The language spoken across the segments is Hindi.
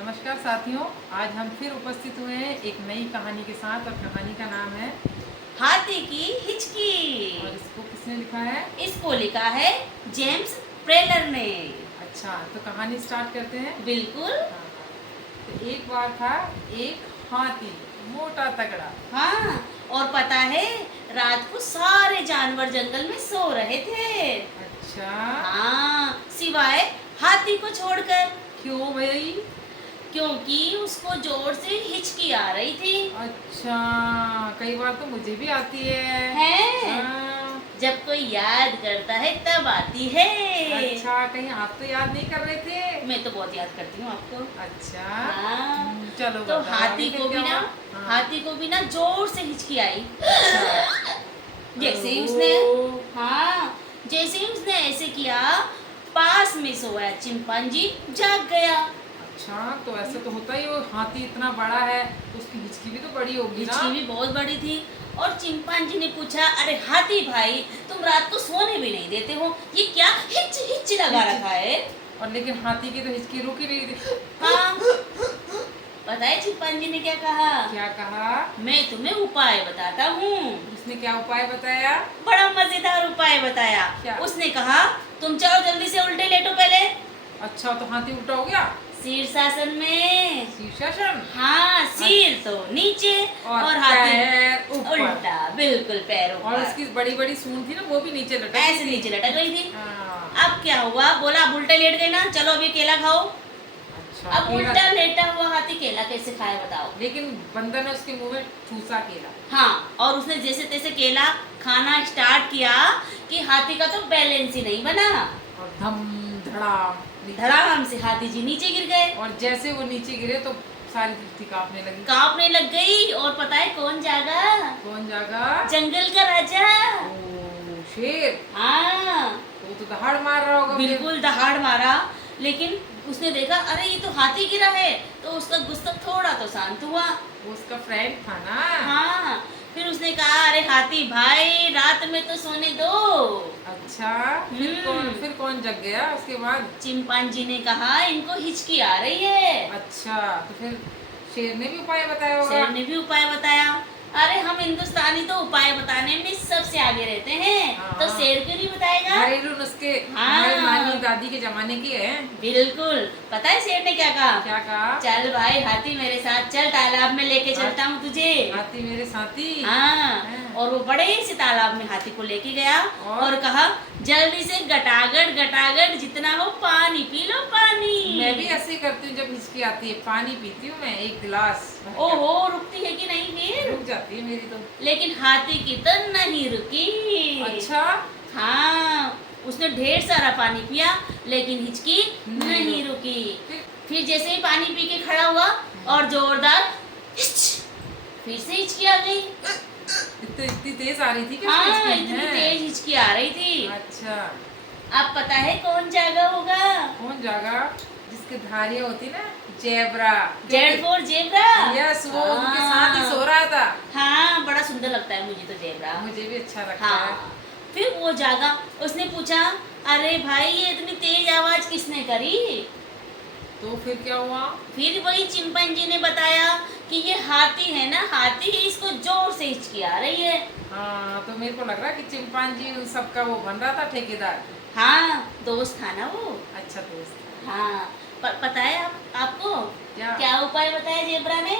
नमस्कार साथियों, आज हम फिर उपस्थित हुए हैं एक नई कहानी के साथ और कहानी का नाम है हाथी की हिचकी। और इसको किसने लिखा है? इसको लिखा है जेम्स प्रेलर ने। अच्छा, तो कहानी स्टार्ट करते हैं। बिल्कुल। हाँ, तो एक बार था एक हाथी, मोटा तगड़ा। हाँ, और पता है रात को सारे जानवर जंगल में सो रहे थे। अच्छा, हाँ, सिवाय हाथी को छोड़कर। क्यों भाई? क्योंकि उसको जोर से हिचकी आ रही थी। अच्छा, कई बार तो मुझे भी आती है। है? जब कोई याद करता है तब आती है। अच्छा, कहीं आप तो याद नहीं कर रहे थे? मैं तो बहुत याद करती हूँ आपको। अच्छा। हाँ। चलो तो बताओ, हाथी आगे को फिर भी क्या ना हुआ? हाँ। हाथी को भी ना जोर से हिचकी आई। अच्छा। जैसे ही उसने जैसे ही उसने ऐसे किया, पास में सोया चिंपांजी जाग गया। अच्छा, तो ऐसे तो होता ही हो, हाथी इतना बड़ा है तो उसकी हिचकी भी तो बड़ी होगी ना? हिचकी भी बहुत बड़ी थी। और चिंपांजी ने पूछा, अरे हाथी भाई, तुम रात को सोने भी नहीं देते हो, ये क्या हिच हिच लगा रखा है? और लेकिन हाथी की तो हिचकी रुक ही नहीं थी। हाँ, पता है चिंपांजी ने क्या कहा? क्या कहा? मैं तुम्हें उपाय बताता हूँ। उसने क्या उपाय बताया? बड़ा मजेदार उपाय बताया। क्या? उसने कहा, तुम चलो जल्दी से उल्टे लेटो पहले। अच्छा, तो हाथी उल्टा हो गया? शीर्षासन में। शीर्षासन? हाँ, सिर तो नीचे और हाथी पैर ऊपर। उल्टा, बिल्कुल पैर ऊपर। और उसकी बड़ी बड़ी सूंड थी ना, वो भी नीचे लटक ऐसे थी। नीचे लटक गई थी। हाँ। अब क्या हुआ? बोला अब उल्टे लेट गए ना, चलो अभी केला खाओ। अच्छा, अब उल्टा लेटा हुआ हाथी केला कैसे खाए बताओ? लेकिन बंदर ने उसके मुंह में ठूसा केला। हाँ, और उसने जैसे तैसे केला खाना स्टार्ट किया कि हाथी का तो बैलेंस ही नहीं बना और धम धड़ाम धड़ाम से हाथी जी नीचे गिर गए। और जैसे वो नीचे गिरे तो सारी धरती कांपने लगी। कांपने लग गई। और पता है कौन जागा? कौन जागा? जंगल का राजा। ओ, शेर। हाँ, तो वो तो दहाड़ मार रहा होगा फिर। बिल्कुल दहाड़ मारा। लेकिन उसने देखा, अरे ये तो हाथी गिरा है, तो उसका गुस्सा थोड़ा तो शांत हुआ। वो उसका फ्रेंड था ना। हाँ, फिर उसने कहा, अरे हाथी भाई, रात में तो सोने दो। अच्छा, फिर कौन जग गया उसके बाद? चिंपांजी ने कहा, इनको हिचकी आ रही है। अच्छा, तो फिर शेर ने भी उपाय बताया होगा। शेर ने भी उपाय बताया। अरे हम हिंदुस्तानी तो उपाय बताने में सबसे आगे रहते हैं। हाँ। तो शेर क्यों नहीं बताएगा? घरेलू नुस्खे हाँ। हमारी नानी दादी के जमाने की है। बिल्कुल। पता है शेर ने क्या कहा? क्या कहा? चल भाई हाथी, मेरे साथ चल, तालाब में लेके चलता हूँ तुझे। हाथी मेरे साथी। हाँ, और वो बड़े से तालाब में हाथी को लेके गया और कहा, जल्दी से गटागट गटागट जितना हो पानी पी लो, पानी। मैं भी ऐसे ही करती हूँ, जब हिचकी आती है पानी पीती हूँ मैं एक गिलास। ओहो, रुकती है कि नहीं फिर? रुक जाती है मेरी तो। लेकिन हाथी की तो नहीं रुकी। अच्छा। हाँ, उसने ढेर सारा पानी पिया लेकिन हिचकी नहीं रुकी। फिर जैसे ही पानी पी के खड़ा हुआ और जोरदार फिर से हिचकी आ गई। इतनी तेज आ रही थी क्या? हाँ, इतनी तेज हिचकी आ रही थी। अच्छा, अब पता है कौन जागा होगा? कौन जागा? जिसके धारियां होती ना, zebra. Z for zebra. Yes, वो उनके साथ ही सो रहा था। हाँ, बड़ा सुंदर लगता है मुझे तो जेब्रा। मुझे भी अच्छा लगता है। हाँ, फिर वो जागा। उसने पूछा, अरे भाई, ये इतनी तेज आवाज किसने करी? तो फिर क्या हुआ? फिर वही चिंपांजी ने बताया कि ये हाथी है ना, हाथी ही इसको जोर से हिचकी आ रही है। हाँ, तो मेरे को लग रहा है कि चिंपांजी उन सबका वो बन रहा था, ठेकेदार। हाँ, दोस्त था ना वो। अच्छा दोस्त। हाँ, पता है आपको क्या उपाय बताया जेब्रा ने?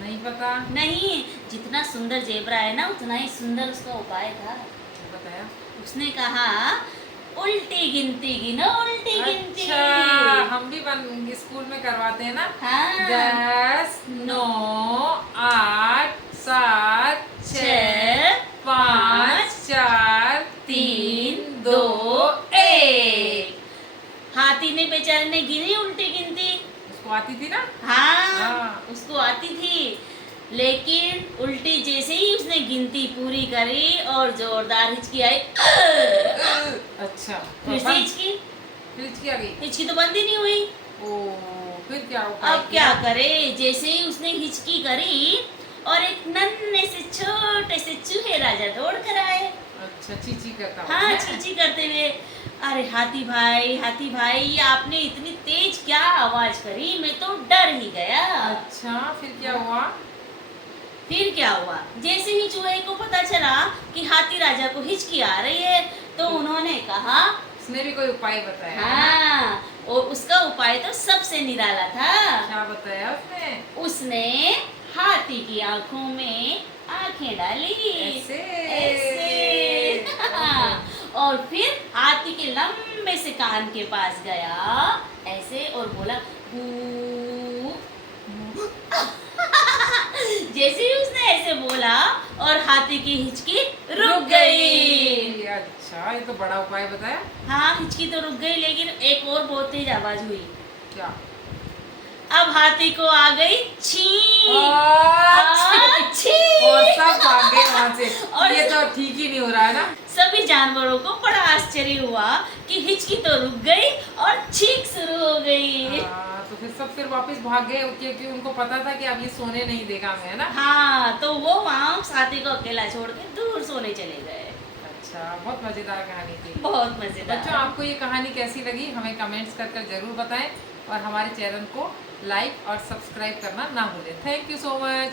नहीं पता। नहीं, जितना सुंदर जेब्रा है ना, उतना ही सुंदर उसका उपाय था। बताया? उसने कहा, उल्टी गिनती गिनो, उल्टी गिनती। अच्छा, हम भी स्कूल में करवाते हैं ना। हाँ। 10, 9, 8, 7, 6, 5, 4, 3, 2, 1। हाथी ने बेचारे ने गिनी उल्टी गिनती। उसको आती थी ना? हाँ, उसको आती थी। लेकिन उल्टी जैसे ही उसने गिनती पूरी करी और जोरदार हिचकी आई। अच्छा, फिर से हिचकी। फिर हिचकी आ गई। हिचकी तो बंद ही नहीं हुई। ओ, फिर क्या उपाय अब क्या करे? जैसे ही उसने हिचकी करी और एक नन्हे से छोटे से चूहे राजा दौड़ कर आए। अच्छा, चींची करता हुआ हाँ, है? चींची करते हुए, अरे हाथी भाई आपने इतनी तेज क्या आवाज करी, मैं तो डर ही गया। अच्छा, फिर क्या हुआ? फिर क्या हुआ, जैसे ही चूहे को पता चला कि हाथी राजा को हिचकी आ रही है, तो उन्होंने कहा, उसने भी कोई उपाय बताया? हाँ, और उसका उपाय तो सबसे निराला था। क्या बताया उसने? उसने हाथी की आंखों में आंखें डाली, ऐसे? ऐसे। और फिर हाथी के लंबे से कान के पास गया ऐसे और बोला, "बू।" जैसे ही उसने ऐसे बोला और हाथी की हिचकी रुक गई। अच्छा, ये तो बड़ा उपाय बताया। हाँ, हिचकी तो रुक गई, लेकिन एक और बहुत तेज आवाज हुई। क्या? अब हाथी को आ गई छींक। और सब भागे वहाँ से। और ये तो ठीक ही नहीं हो रहा है ना। सभी जानवरों को बड़ा आश्चर्य हुआ कि हिचकी तो रुक गई और छींक शुरू हो गई। तो फिर सब फिर वापस भाग गए क्योंकि उनको पता था कि अब ये सोने नहीं देगा हमें, है ना? हाँ, तो वो वहाँ हाथी को अकेला छोड़ के दूर सोने चले गए। अच्छा, बहुत मजेदार कहानी थी। बहुत मजेदार। बच्चों, आपको ये कहानी कैसी लगी हमें कमेंट्स कर जरूर बताएं और हमारे चैनल को लाइक और सब्सक्राइब करना ना भूलें। Thank you so much.